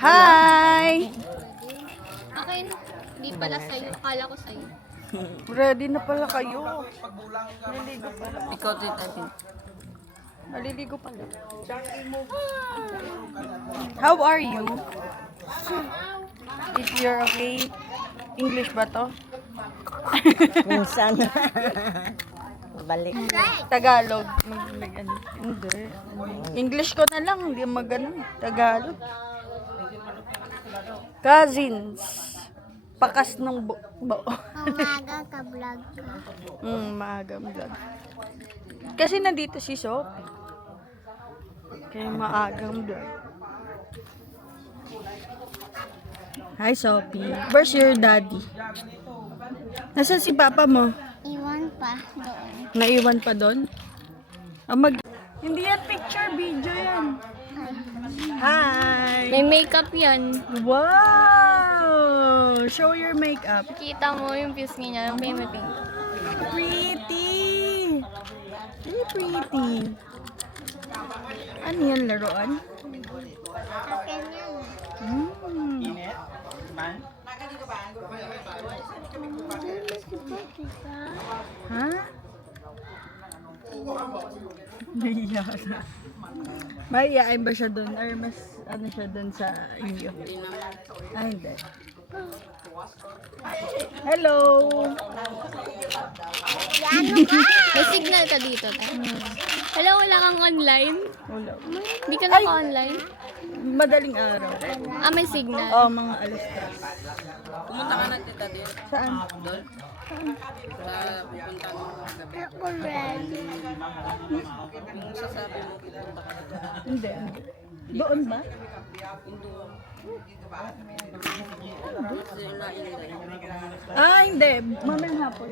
Hi! Akin, hindi pala sa'yo. Akala ko sa'yo. Ready na pala kayo. Naliligo pala. Ikaw tita din. Naliligo pala. How are you? If you're okay? English ba to? Minsan. Balik. Tagalog. Hindi. English ko na lang. Hindi Tagalog. Cousins. Pakas ng Umaga ka vlog ko. maagang vlog. Kasi nandito si Sophie. Kaya maagang vlog. Hi Sophie. Where's your daddy? Nasaan si papa mo? Iwan pa doon. Naiwan pa doon? Hindi yan picture, video yan. Hi! May makeup yan. Wow! Show your makeup. Kita mo yung pisngi niya, yung pink. Pretty! Very pretty. Ano yan, laruan? Akin yan. Ha? Nahiya na. Mahihain ba siya doon? Or mas ano siya doon sa iyo? Ay, hindi. Hello! May signal ka dito, ta? Hello, wala kang online? Wala. Hindi ka naka-online? Madaling araw. Ah, may signal. Oh, mga alas 3. Pumunta ka na tita din. Saan? Doon? Sa pupunta mo gabi. Ako ready. Yung sasabi mo pupunta ka na. Hindi. Doon ba? Kasi nainday. Ah, hindi. Mamayang hapon.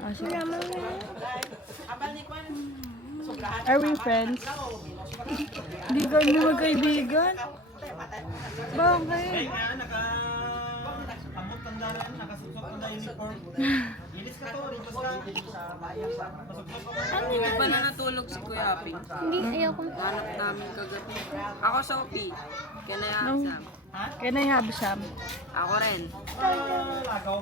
Ah, sige. Are we friends? Hindi kami magkaibigan. Bakit? Hindi pa na natulog si Kuya Aping. Hindi, ayoko. Hanap namin kagabi. Ako Sophie. Can I have some? Can I have some? Ako rin. Ako.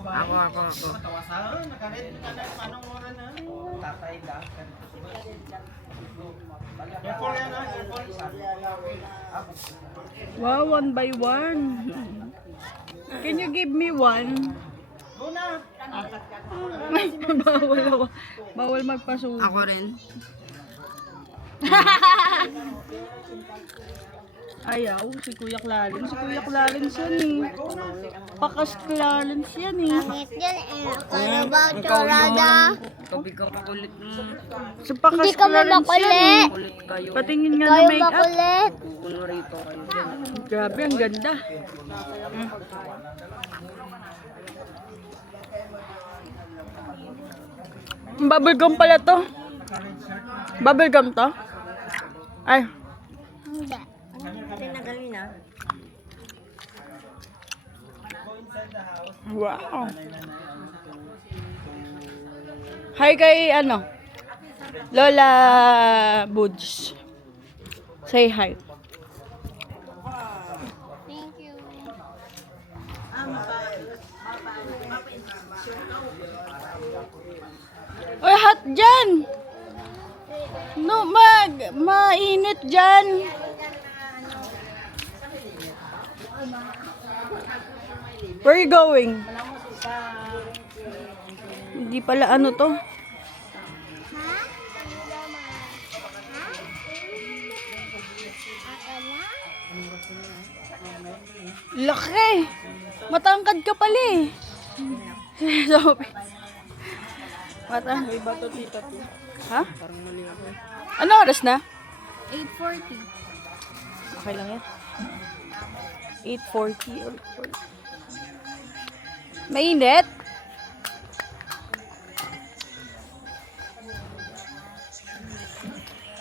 Wow, one by one. Can you give me one? Bawal magpasubo. Ako rin. Ayaw, si Kuya Clarence. Si Kuya Clarence yan eh. Pakas Clarence yan eh. Bakit yan eh? Kalabaw, charada. Kabi ka kukulit mo. Si Pakas Hindi ka Clarence yan eh. Kulit kayo. Patingin nga Kayo na make-up. makulit. Kukulo rito kayo dyan. Grabe, ang ganda. Bubblegum pala to. Bubblegum to? Ay. Hindi. Tinagalin na. Wow. Hi kay ano? Lola Buds. Say hi. Thank you. Uy, hot dyan! No, mainit dyan. Where are you going? Hindi pala ano to. Laki! Matangkad ka pala eh. Sophie. Matangkad ba to, tita? Ha? Parang mali ako. Ano oras na? 8:40. Okay lang yan. 8:40 or 4. Mainit?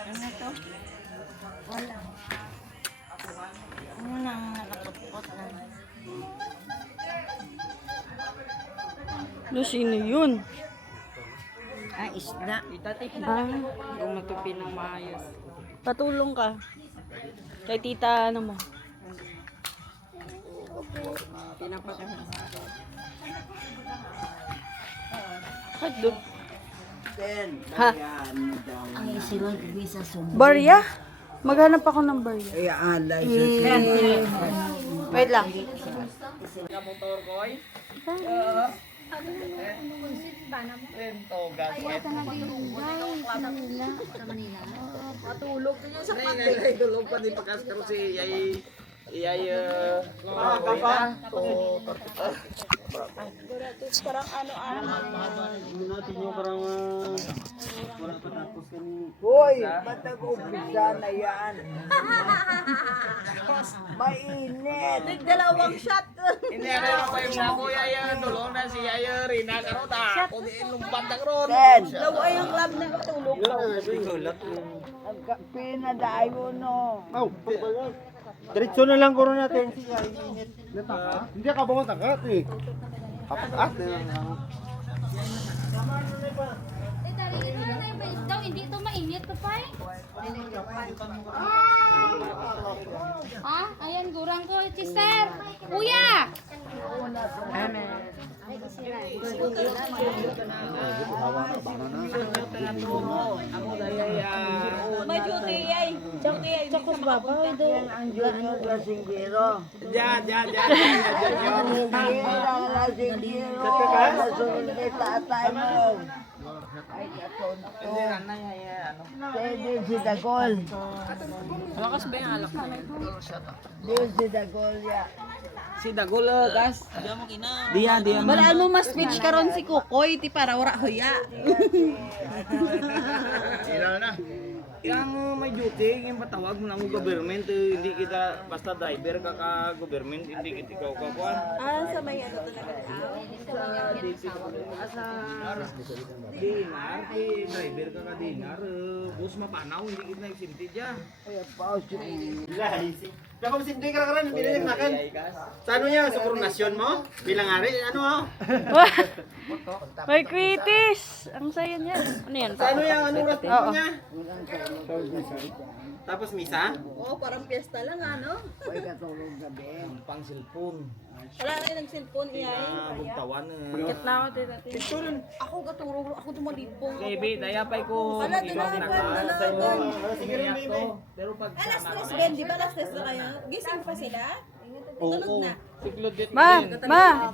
Ano to? Wala. Ano nang nakapot na? Sino yun? Ah, isda. Ah, Gumatupi ng maayos. patulong ka. Kay tita, ano mo? Pinapat yung sa akin. Hotdog. Ha? Ang isunod bisa sumbo. Barya? Maghanap ako ng barya. Ay, alay Wait lang. Motor ko ay. Matulog din sa pati. Tulog pa din pagkas pero si Iyay Parang ano-ano. Hoy, ba't nag-umpisa na yan? Mainit. Dalawang shot. Hindi ako pa yung nakuya yan. Tulong na si Iyay Rina Karota. Kung di lumpat na karon. Ten. Lawa yung club na katulog. Pinadayo no. Diretso na lang kuro natin siya. Hindi ka bangon tagat eh. Kapat daw, hindi ito mainit to pa Ha? Ayan, gurang ko, sister. Kuya! Majuti ay. Tsakos babaw daw. Ang Diyos yung lasinggero. Diyan. Ang lasinggero. Nasunod kay tatay mo. Ay, katonto. Pwede si Dagol. Malakas ba yung alak? Diyos si Dagol ya. Si Dagol, gas. Diyan. Balaan mo mas speech karon si Kukoy ti para wala hoya. Yang may duty, yung patawag mo ng government, hindi kita basta driver ka ka government, hindi kita ikaw kakuan. Sa may ano talaga. Asa dinar, driver ka ka dinar, bus mapanaw, hindi kita nagsimti dyan. Ay, paus yung Kung hindi ka karan pinili nakan. Sa ano niya sa koronasyon mo? Bilang ari ano ho? May kritis. Ang saya niya. Ano yan? Sa ano yung ano rastro niya? Tapos misa? Oo, parang piyesta lang ano. Ay, katulog gabi. Pang cellphone, Wala na yung cellphone niya. bugtawan. Na ako din. Ako gaturog, ako tumalipong. Baby, dayapay ko. Ala, dala Sa iyo, pero pag Alas 3 Ben, di ba alas 3 na kayo? Gising pa sila? Oo. Siklod dit. Ma,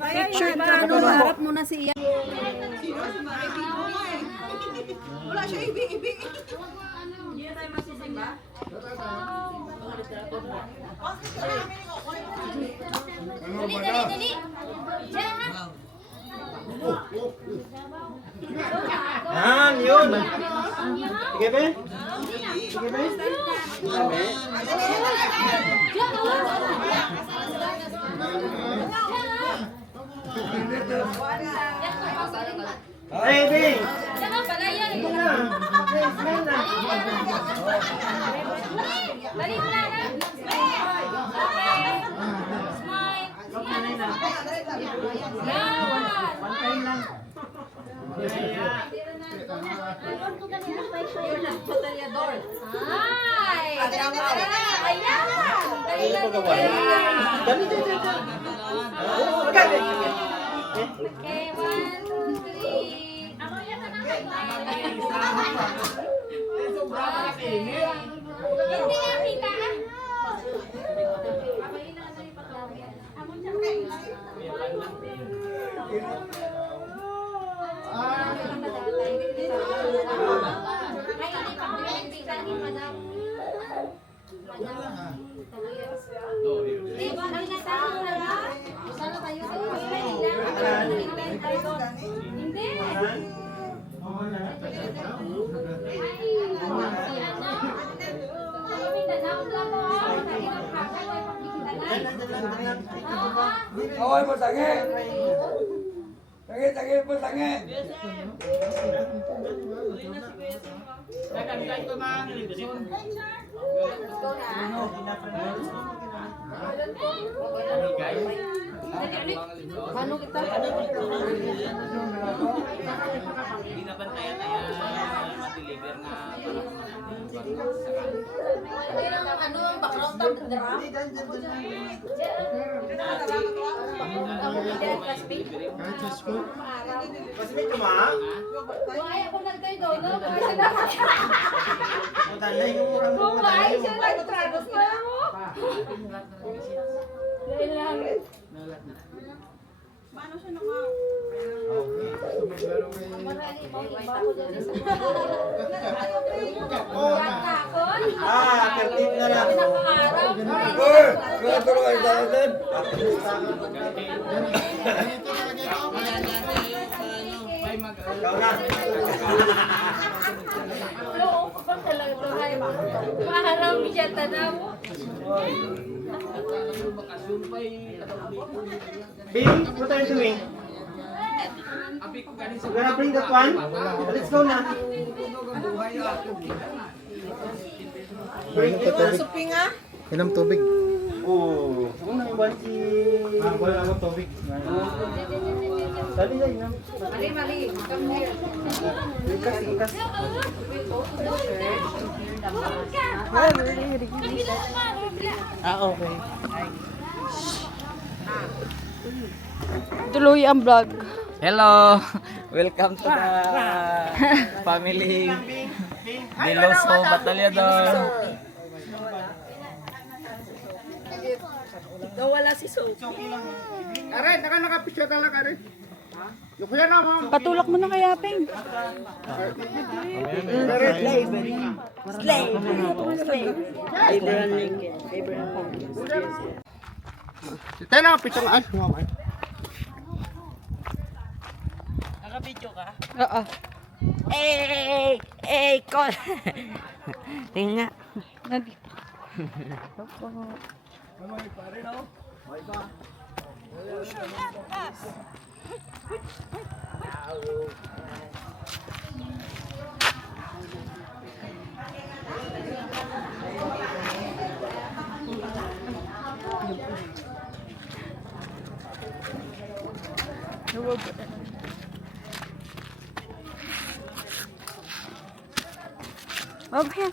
picture ka ano, harap mo na si Ian. Wala siya ibi-ibi. Hindi na tayo masisimba? Dali. Diyan, ha? Yan, yun. Sige ba? Sige ba? Hey, Bing! Diyan ka pala yan. Dali mo lang, ha? Okay. Smile. Ay! Ayan! Dali lang. Okay, 1, 2, 3. Ako yan na Hindi nga kita, ah. Hoy, masangi! Tangi po, tangi! Nagkagay ko na ang eleksyon. Guys. Binabantayan na yan, ma-deliver na. Kasi may tuma? Matalay ka mo kang matalay mo. Ah, kertip na lang. Uy! Kaya tulungan tayo doon. Ikaw na. Maharami siya tanaw. Bing, what are you doing? We're gonna bring that one? Let's go na. Bring tubig. Inom tubig. Oh, ano na yung bansi? Wala ako tubig. Dali na, inom. Mali. Ikas. Okay. Tuloy ang vlog. Hello! Welcome to the family Diloso Batallador. Are, naka-picture talaga, are. Yung kuya na, ma'am. Patulak mo na kaya, Peng. Tayo na, picture na. Ay, ma'am. Oo. Call. Tingnan nga. Nandito. Okay.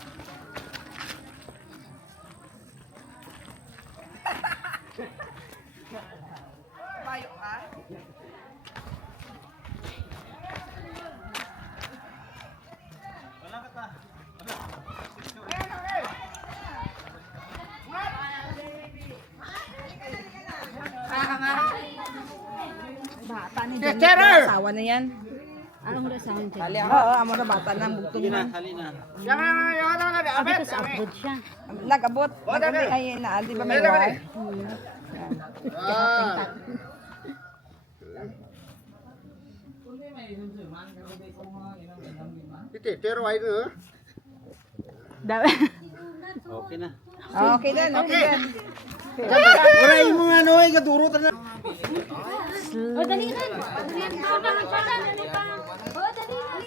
Bata ni Janine. Cherer! Asawa na yan. Anong rasawan dyan? Oo, amo na bata na bugtong na. Yan na, Abi ko sa upload siya. Nag-abot. Ay, na, di ba may war? Pero ay na. Okay na. Okay din, okay din. Waray mo nga no, ay kaduro ta na. O, dali na. O, dali na.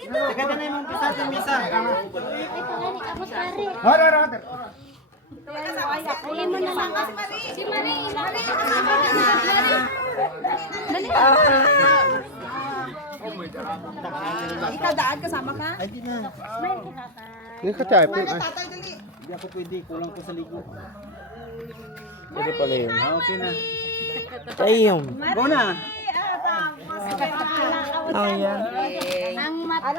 Teka na yung pisa sa misa. Ito nga ni Kapos Mari. Hara. Ayun mo na lang. Si Mari. Dali. Ikaw daan, kasama ka? Ay di na. Hindi ka tayo. Hindi ako pwede, kulang ko sa ligo. Pwede pala yun. Okay na. Ayun. Go na. Oh, yan. Ang mata.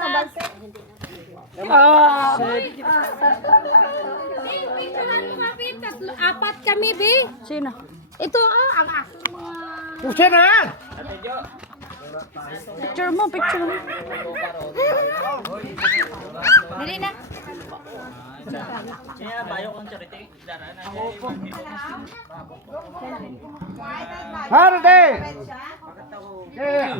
Picturean mo nga, Bin. Apat kami, Bi. Sino? Ito, ang aking mga... Pusin na yan! Picture mo, picture mo. Dali na. Kaya bayo kong charity. Harde! Okay.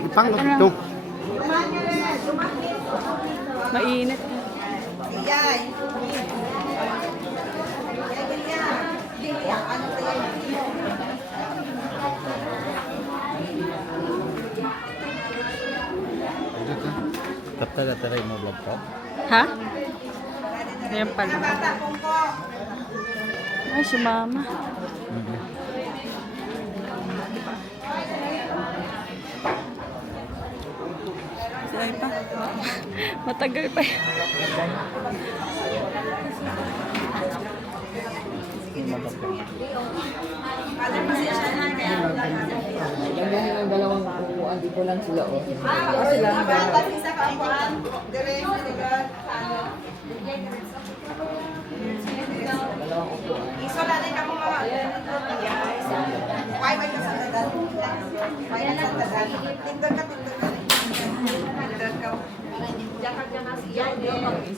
Ipang ito. Mainit. taga-taray mo vlog ko? Ha? Ayan pala. Ay, si mama. Ay pa. Matagal pa yan.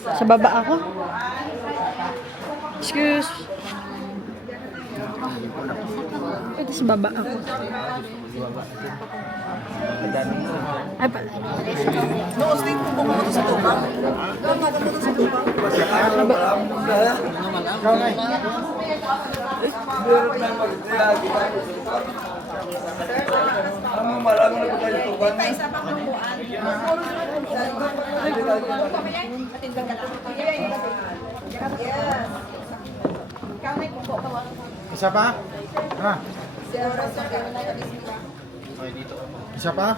Sa baba ako. Excuse. Ito sa baba ako. Ay pala. Marami na po tayo tuban. Isa pa? Ha? Isa pa?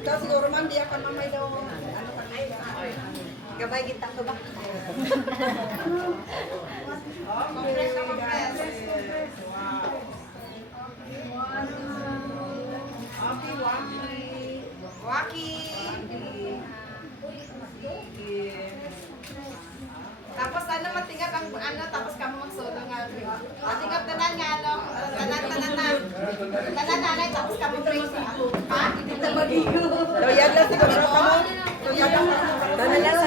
Ikaw siguro ma'am, di ako mamay daw, ano ka na gabay kita ko ba? Waki. Tapos ano matingap ang ano tapos kamo magsolo nga. Matingap tanan nga ano, tanan nanay tapos kamo praise ako. Ha? Dito magigo. Loyal lang siguro kamo. Loyal lang. Tanan lang sa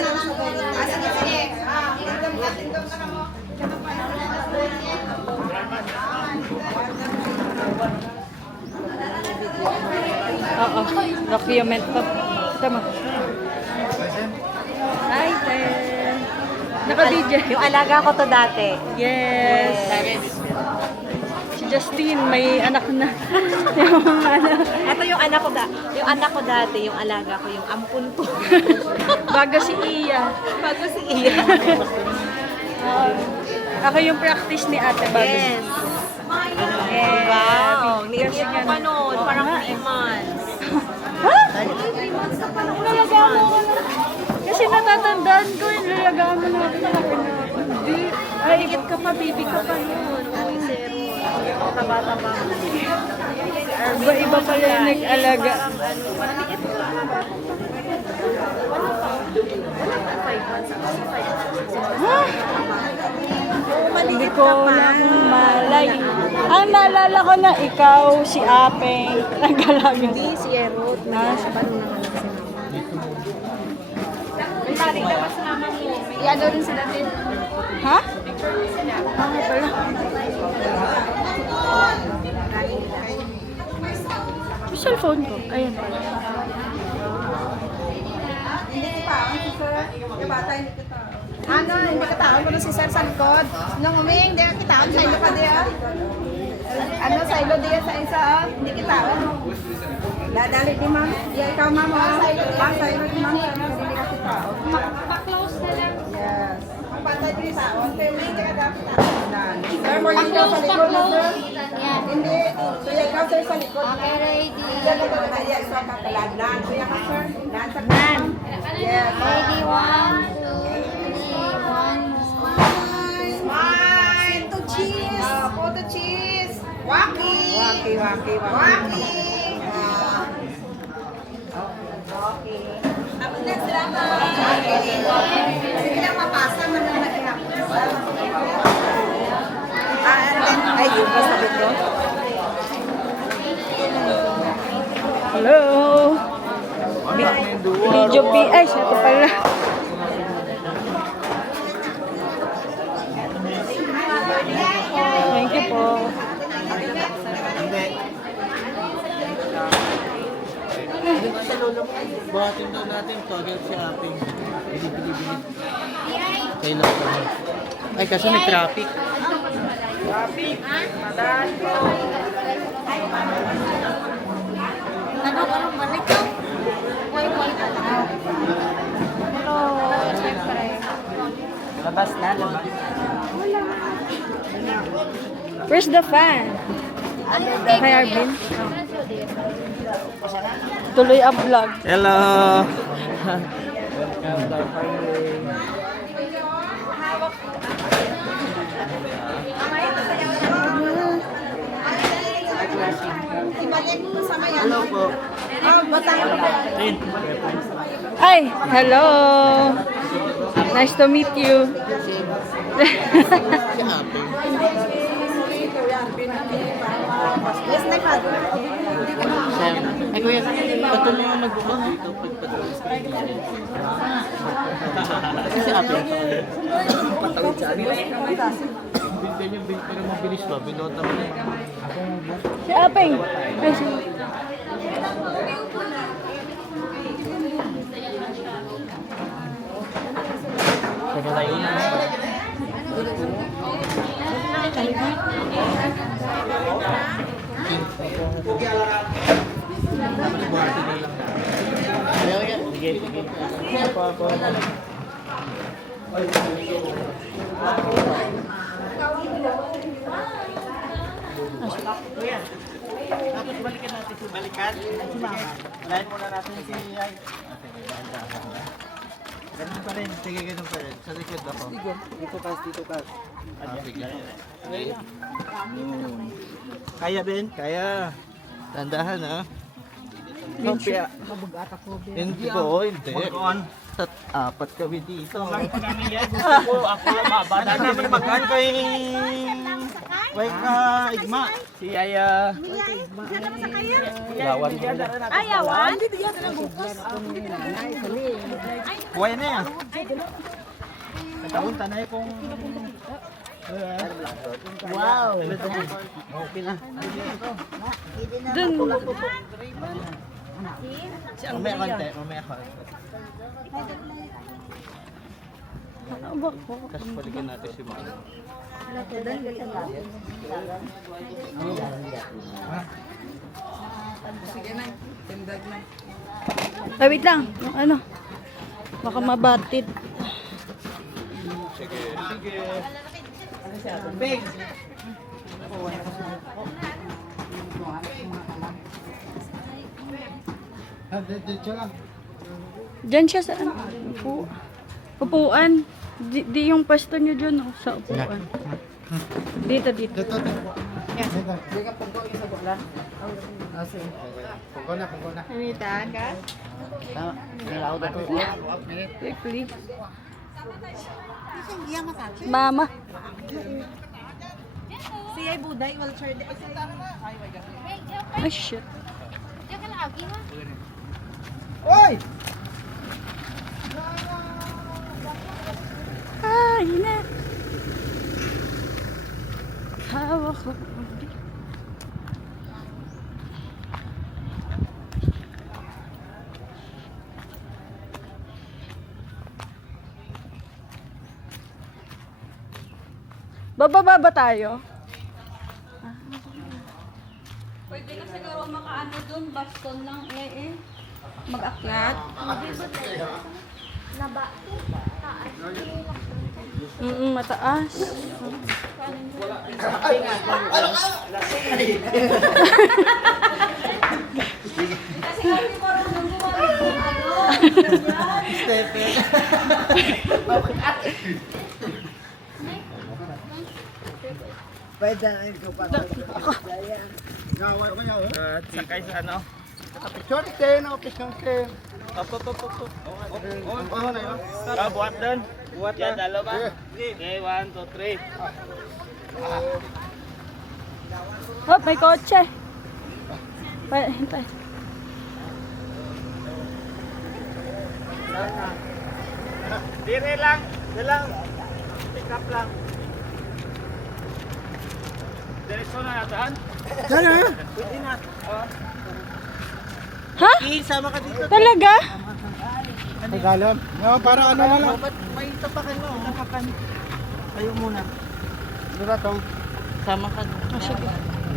sige sige. Ah, tingdom ka kamo. Kamo pa Oo. Document pa. Tama. Hi, Ten. Naka-DJ. Yung alaga ko to dati. Yes. Si Justine, may anak na. Yung mga anak. Ito yung anak ko yung anak ko dati, yung alaga ko, yung ampun ko. Bago si Iya. Bago si Iya. Ako yung practice ni ate bago si Yes. Wow. Niyagyan ko pa noon, parang 3 months. Nalaga mo ako na. Kasi natatandaan ko yung nalaga mo na ako. Hindi. Ay, Higit ka pa, baby ka pa noon. Uy, zero. Taba-taba. iba pala yung nag-alaga. Maliit ko pa ba? Wala pa. Wala pa, 5 months. Hindi ko lang malay. Ang naalala ko na ikaw, si Apeng, nag-alaga. Hindi, si Erot. Sa paano naman si mama. May taring dapat sa mama mo. I-ano rin sila din. Ha? Ano pala? Yung cellphone ko. Ayan pala. Hindi pa, sir. Yung bata hindi kita. Ano, hindi ka taon ko na si sir sa likod. Nung uming, hindi ka kitaon sa ilo pa diya. Ano, sa ilo diya sa isa, hindi kitaon. Dadali di ma'am. Yeah, ikaw ma'am. Sa ilo di ma'am. Hindi ka kitaon. Pa-close na lang. Yes. Ang bata di kitaon. Kaya uming, hindi ka dapat kitaon. Sir, more ikaw sa likod na sir. Yan. Hindi. Kuya, ikaw sir sa likod. Okay, ready. Diyan ka na iya, isa ka palagnan. Kuya ka sir. Nasa nan. Yes. Ready, 1, 2, 3, 1 more. Smile to cheese. Photo cheese. Waki. Waki. Waki. Waki. Waki. Sige lang mapasa man na naghihapon. And then, ay, yun ba sabi ko? Hello. Video P. Ay, siya ito pala. Thank you po. Buhatin daw natin to, agad si Aping. Bili-bili-bili. Kailan ko. Ay, kaso may traffic. Ano ka nung balik ko? Pero, siyempre. Labas na, labas. Where's the fan? Kay Arvin. Tuloy ang vlog. Hello! Ibalik mo sa may Hello po. Ay, hello. Nice to meet you. Si Aping. Yes, na ka. Sam. Ay, kuya, patuloy mo mag-buka dito pagpatuloy sa kanya. Si Aping. Patawid sa amin. Binta niya, pero mabilis ba? Binota mo na. Si Apeng. Ay, si... Saka tayo na. Sige, sige. Tapos balikan natin si balikan. Lain muna natin si Ay. Ganun pa rin. Sige, ganun pa rin. Sa likod ako. Dito kas, dito kas. Sige. Kaya, Ben? Kaya. Tandahan, ha? Kopya. Hindi po, hindi. Apat kami dito. Ako lang mabada. Ano naman magaan kay... Kay Igma. Si Aya. Yawan. Ayawan? Buhay na yan. Taon tanay kung... Wow! Okay na. Dun. Mamaya konti, mamaya konti. Kasi balikan natin si Mama. Ah, wait lang. Ano? Baka mabatid. Sige, sige. Diyan siya sa ano? Upuan. Di yung pwesto niyo dyan, oh, sa upuan. Dito, dito. Anita, ka? Quickly. Mama. Si Ay Buday, well, sure. Ay, shit. Diyan ka lagi, ha? Oy! Ay, na. Hawak ko. Bababa ba tayo? Pwede na siguro makaano dun, baston lang mag-akyat. Naba. Taas. Mataas. At sakay sa ano? Picture din, picture din. Up. Buhat doon. Buhat yan, dalawa. Okay, 1, 2, 3. Oh, may kotse. Hintay. Dire lang. Dalang. Pick up lang. Diretso na nataan. Sana. Pwede na. Ha? Sama ka dito. Talaga? Tagalon? No, para ano na lang. May tapakan mo. Tapakan. Tayo muna. Diba tong? Sama ka. Oh, sige.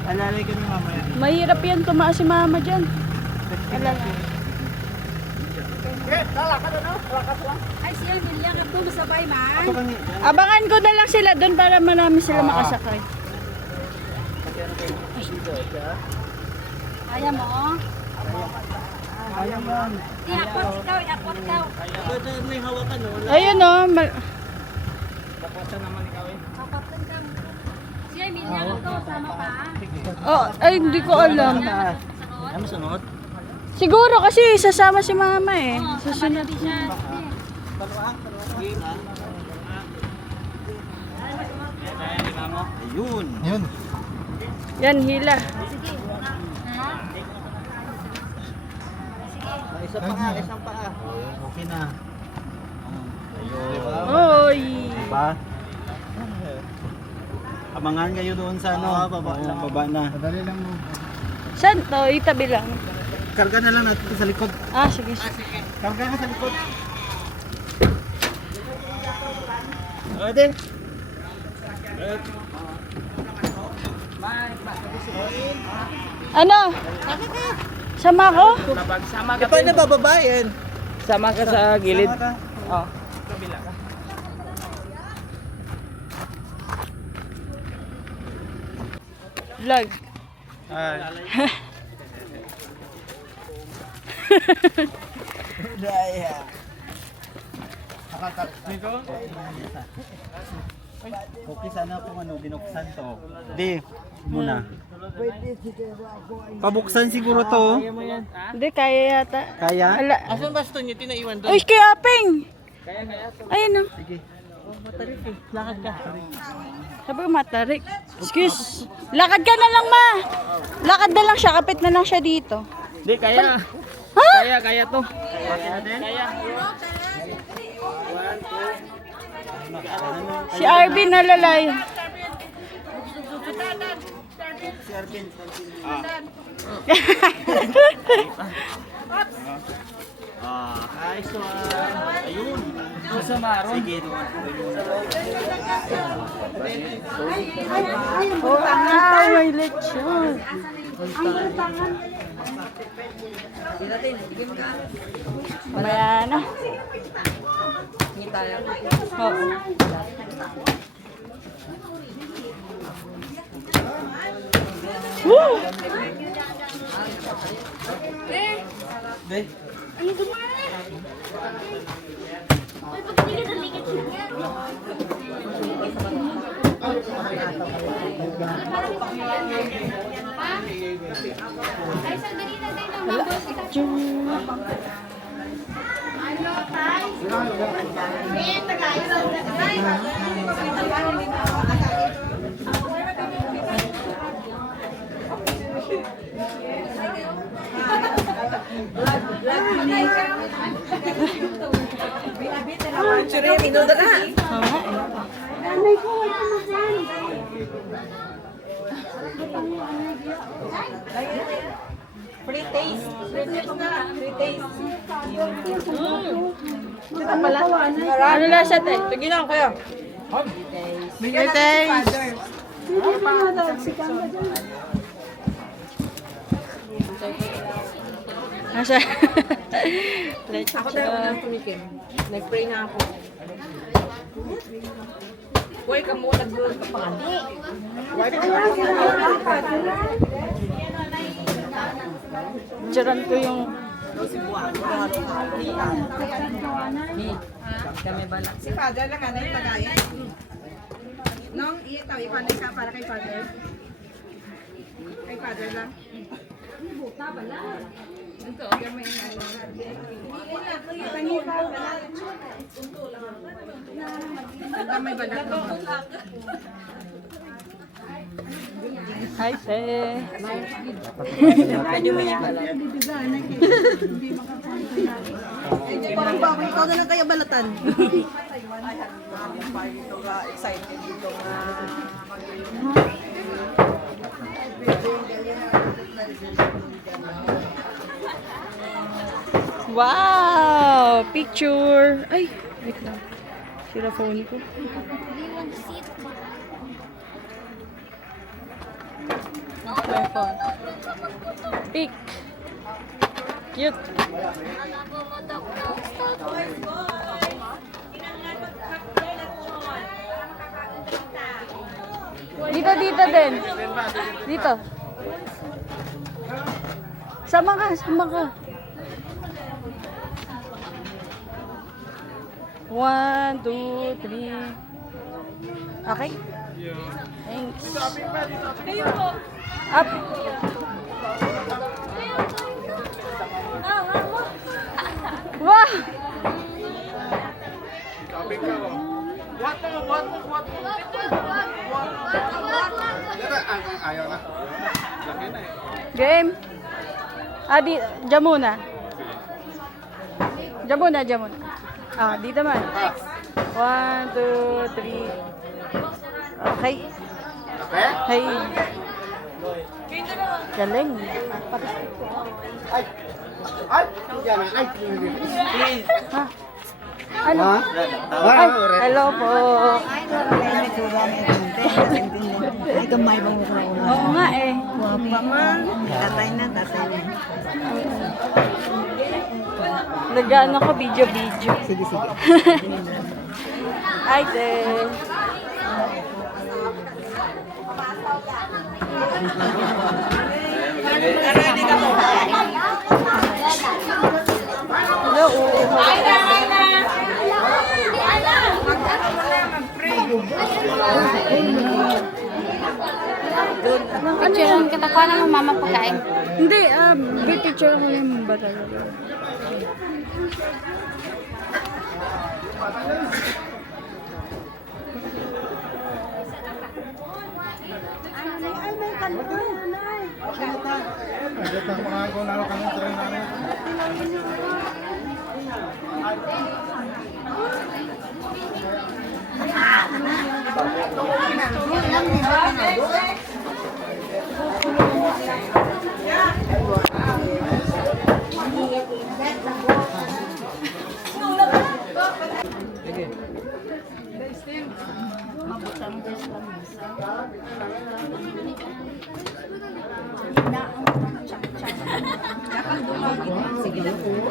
Alalay ka ni mamaya. Mahirap yan tumaas si mama dyan. Alala. Abangan ko na lang sila doon para marami sila makasakay. Ayaw mo? Ayaw yan. Pwede may hawakan no? Ayun o. Tapasan naman ikaw eh. Oh, ay, hindi ko alam. Ano sunod? Siguro kasi sasama si mama eh. Susunod. Ayun. Yun. Yan, hila. Isa pa nga, isang paa. Okay na. Ayun. Oy. Diba? Abangan kayo doon sa ano, baba na. Madali lang mo. Saan to? Itabi lang. Karga na lang natin sa likod. Ah, sige. Karga ka sa likod. Pwede. Ano? Sama ko? Sama ka. Paano bababayan? Sama ka sa gilid. Oh. Kabila ka. Vlog. Daya. Okay sana kung ano, binuksan to. Di, muna. Pabuksan siguro to. Hindi, kaya yata. Kaya? Ala. Asan ba ito nyo tinaiwan doon? Uy, kay Apeng! Ayun o. Sige. Lakad ka. Sabi ko matarik. Excuse. Lakad ka na lang, ma. Lakad na lang siya. Kapit na lang siya dito. Di, kaya. Ha? Kaya to. Kaya din? Kaya. Si Arvin nalalay. Ayos to. Ayun. Sa maron. Sige. Oh, may lechon. Mamaya na. Oo. Woo! Di. Curi, minuto na. Free taste. Free taste na. Free taste. Ito pala. Ano lasa te? Sige lang kayo. Free taste. Nasa? Ako tayo unang tumikim. Nag-pray na ako. Boy, kamo nag-roll ka pa nga. Tiyaran ko yung... Si Father lang ano yung pagayin. Nung itaw, ipanay ka para kay Father. Kay Father lang. Hi, te. Parang ba, ikaw na lang kaya balatan. Wow! Picture! Ay, wait lang. Sira phone ko. My phone. Pic. Cute. Dito, dito din. Dito. Sama ka, sama ka. 1, 2, 3. Okay? Thanks. Up. Wow! Ayaw na. Game. Ah, dyan muna. Dyan muna, dyan muna. Ah, dito man. 1, 2, 3. Okay. Okay? Hey. Galing. Ay! Ay! Yan na. Ay! Ha? Ano? Ha? Ay, hello po. Ito may bang Oo nga eh. Wapa man. Tatay na, tatay na. Nag-ano ko, video-video. Sige, sige. Ay, te. Hello. Picture kita ko ng mama pagkain. Hindi, picture ko yung bata.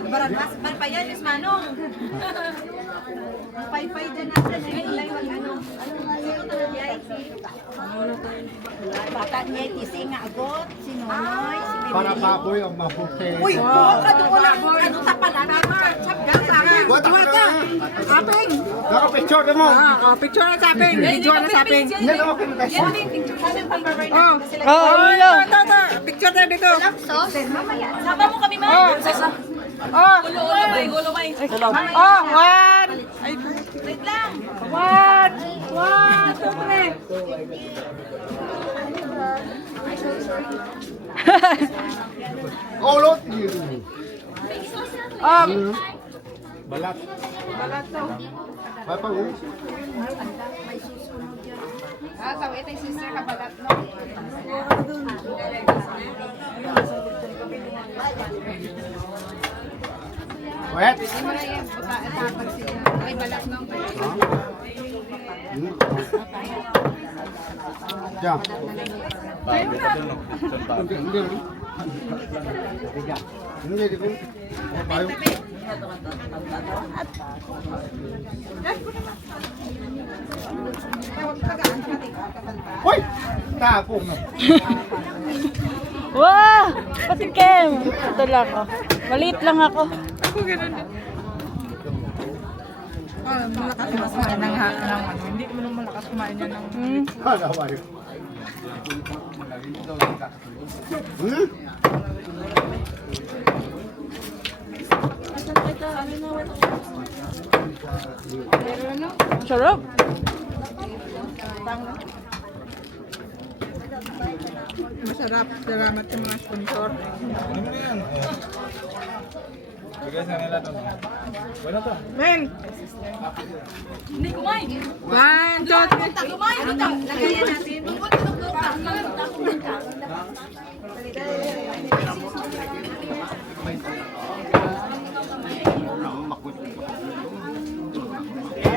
Baratas, palpayan, Miss Manong. Pay-pay dyan natin. Ilay, wag ano. Bata niya, tisi nga agot, si Nonoy, si Bibi. Para baboy ang mabuti. Uy, buwag ka doon ng ano tapalan. Sabgan sa akin. Buwag ka. Apeng. Naka-picture ka mo. Picture na sa apeng. Video na sa apeng. Yan ang aking best. Oh, ulo. Picture tayo dito. Sama mo kami, ma. Oh, Gulo, may. oh, one. Ay, Wait lang. one, one, two, three. Ulot. Balat. Balat to. Ay, pag uwi. Sabi ito yung sister ka balat, no? Wet. Hindi mo na yung tapag siya. Ay, balat no? Diyan. Hindi. Hindi, di ko. Tayo. Hoy! Tapong na. Wow! Patikim! Ito lang ako. Maliit lang ako. Malakas kumain ng ano. Hindi mo naman malakas kumain yan ng... Hmm? Hala, wayo. Ang sarap. Masarap. Salamat sa mga sponsor. Mel! Hindi kumain. One, two, three. Kumain dito. Lagayan natin.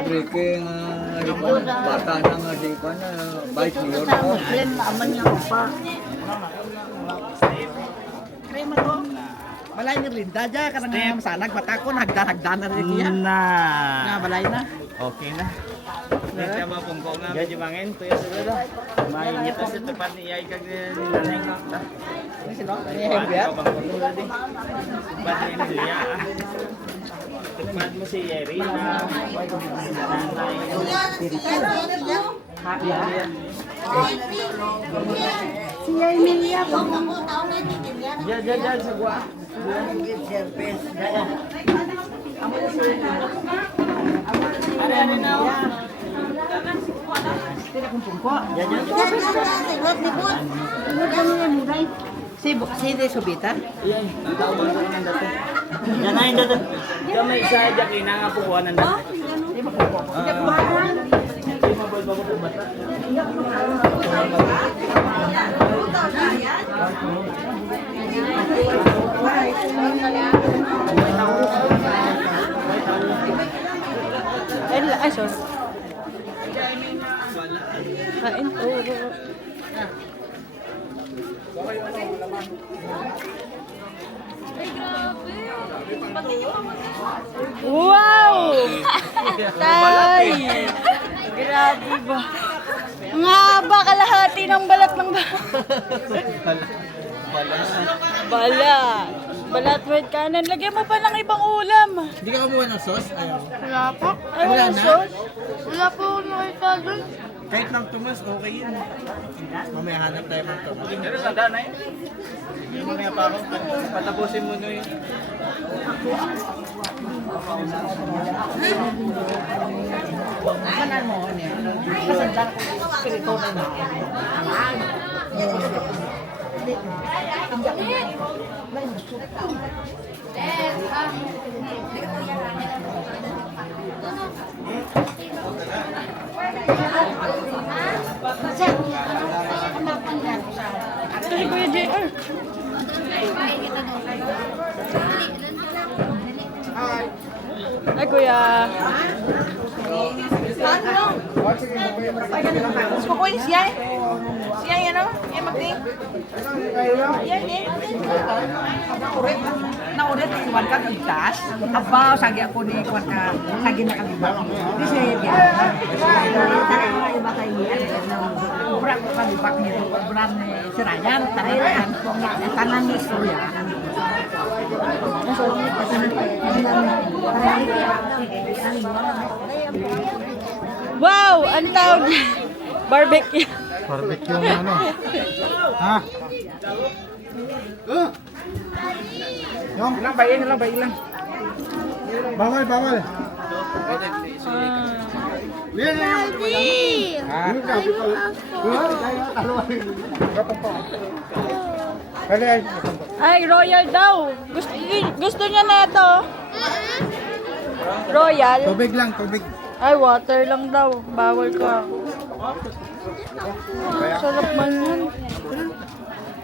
Breaking, bata na nga di pa na, bike niyo ko. Krema to. Balay ni Rinda dyan. Karang nga masanag. Bata ko. Nagda na rin niya. Na. Balay na. Okay na. Nanti ama pungko nga medyo mangin tuya siguro. Mainit na sa tepat ni Iyay kag ni nanay ko. Tepat ni Lia. Tepat mo si Yeri na Diyan sa gua. Si de Subita. Iyan, nagtawag ko ng dati. Yan na yung dati. Ikaw may isa dyan kinanga po kuha ng dati. Di mabal ba ko ng bata? Ay, sos. Kain po. Wow! Tay! Grabe ba? Ang haba kalahati ng balat ng Bala. Balat with kanan. Lagyan mo pa ng ibang ulam. Hindi ka kumuha ng sauce? Ayaw. Wala po. Ay, walang sauce. Wala po nakita doon. Kahit ng tumas, okay yun. Mamaya hanap tayo ng tumas. Pero tanda na yun. Yung mamaya pa ako, patapusin mo na yun. Kanan mo niya. Kasadlan ko. Spirito na na. Kasi Kuya JR. Ay, Kuya. Kukuin siya eh. Siya yan o. Yan mag-ding. Yan eh. Naulit ang kuwan ka itas. Abaw, sagi ako ni kuwan ka. Sagi na kaliba. Di siya yan. Iba kayo yan. Ubrak ko kalibak nito. Ubrak ni Sirayan. Tanayan. Tanan ni Surya. Wow! Ang tawag niya. Barbecue. Barbecue yung ano. Ha? Yung? Ilang ba ilang? Bawal. Ay, royal daw. Gusto niya na ito. Royal. Tubig lang, tubig. Ay, water lang daw. Bawal ka. Sarap man yan.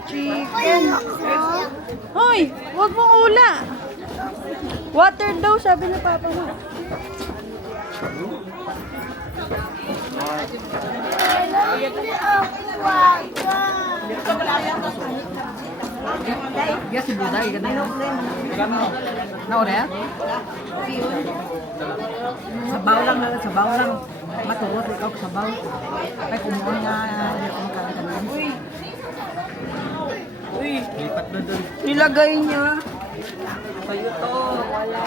Chicken. Hoy, wag mong ula. Water daw, sabi ni Papa mo. Yes, si Buday. Naulit? Sabaw lang. Matuwot ikaw sabaw. Ay, kumuha nga. Lipat na doon. Nilagay niya. Sa'yo to. Wala.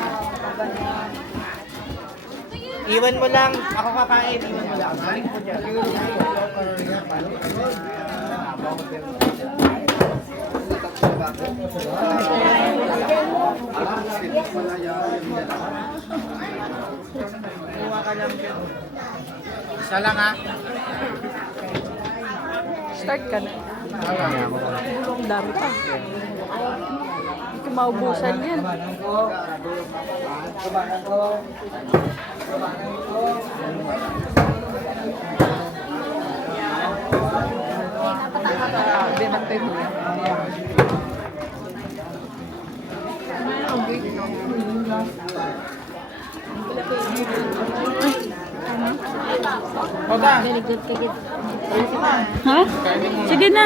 Iwan mo lang. Ako kakain. Iwan mo lang. Balik mo dyan. Isa lang ha. Start ka na. Ang dami pa. Hindi ko maubusan yan. Ha? Sige na.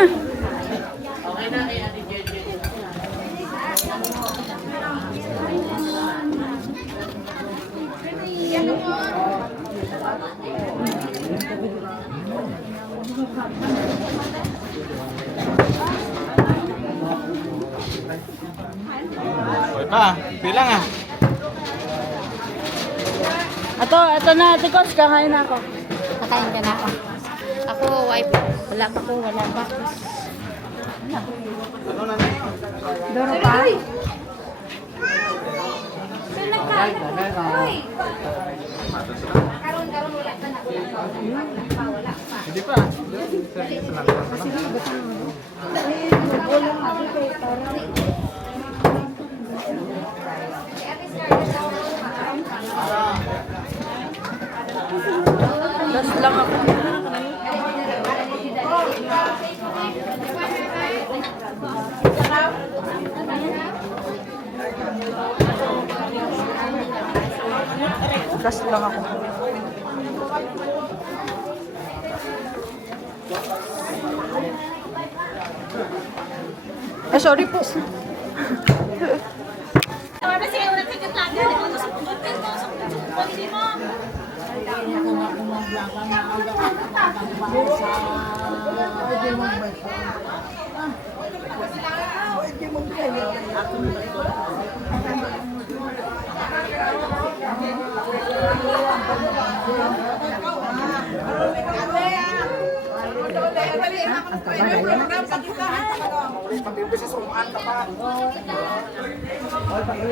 Okay pa, bilang ah. Ito na, Ate Cos, kakain na ako. Kakain ka na ako. Ako, wife. Wala pa ko, wala pa. Doro pa? Hindi pa. Last lang ako. Last lang ako. Sorry po.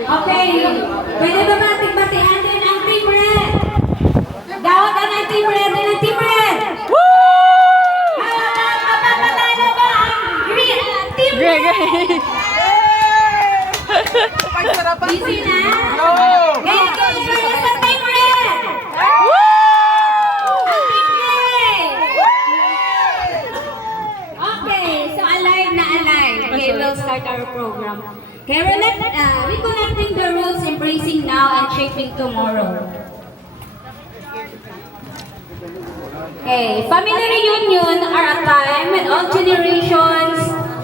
Okay, pwede ba natin batian din ang Team Red? Gawad ka ng Team Red din ang Team Red! Mapapatalo ba ang Green Team Red? Busy na? Ngayon ka umalis sa Team Red! Ang Team Red! Okay, so alive na alive. Okay, we'll start our program. Okay, reconnecting the roots, embracing now and shaping tomorrow. Okay, family reunion are a time when all generations,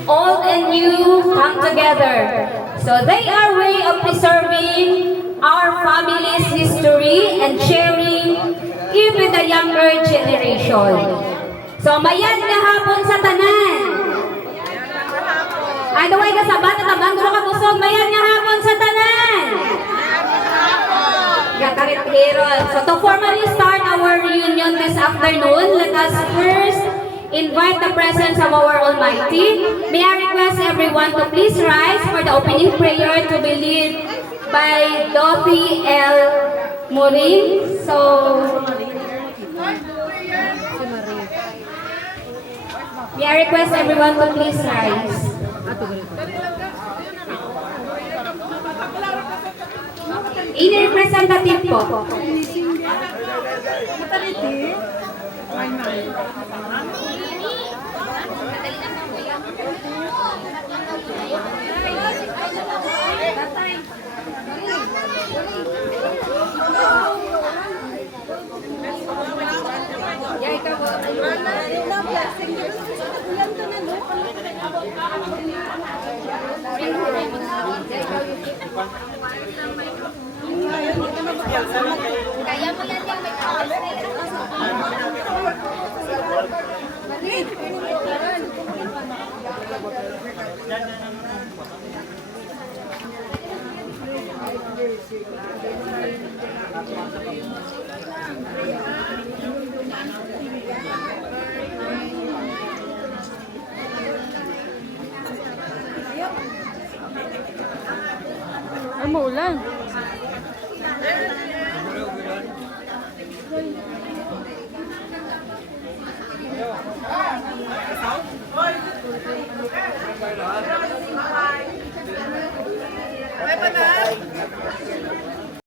old and new, come together. So they are a way of preserving our family's history and sharing it with the younger generation. So mayad nga hapon sa tanan. Ay, daway ka sa bata, tabang ka busog, mayad nga hapon sa tanan. Gakarit Herod. So to formally start our reunion this afternoon, let us first invite the presence of our Almighty. May I request everyone to please rise for the opening prayer to be led by Dorothy L. Morin. So, may I request everyone to please rise. Ini representative po. Kaya mo yan yung may kawas na Ay, maulan.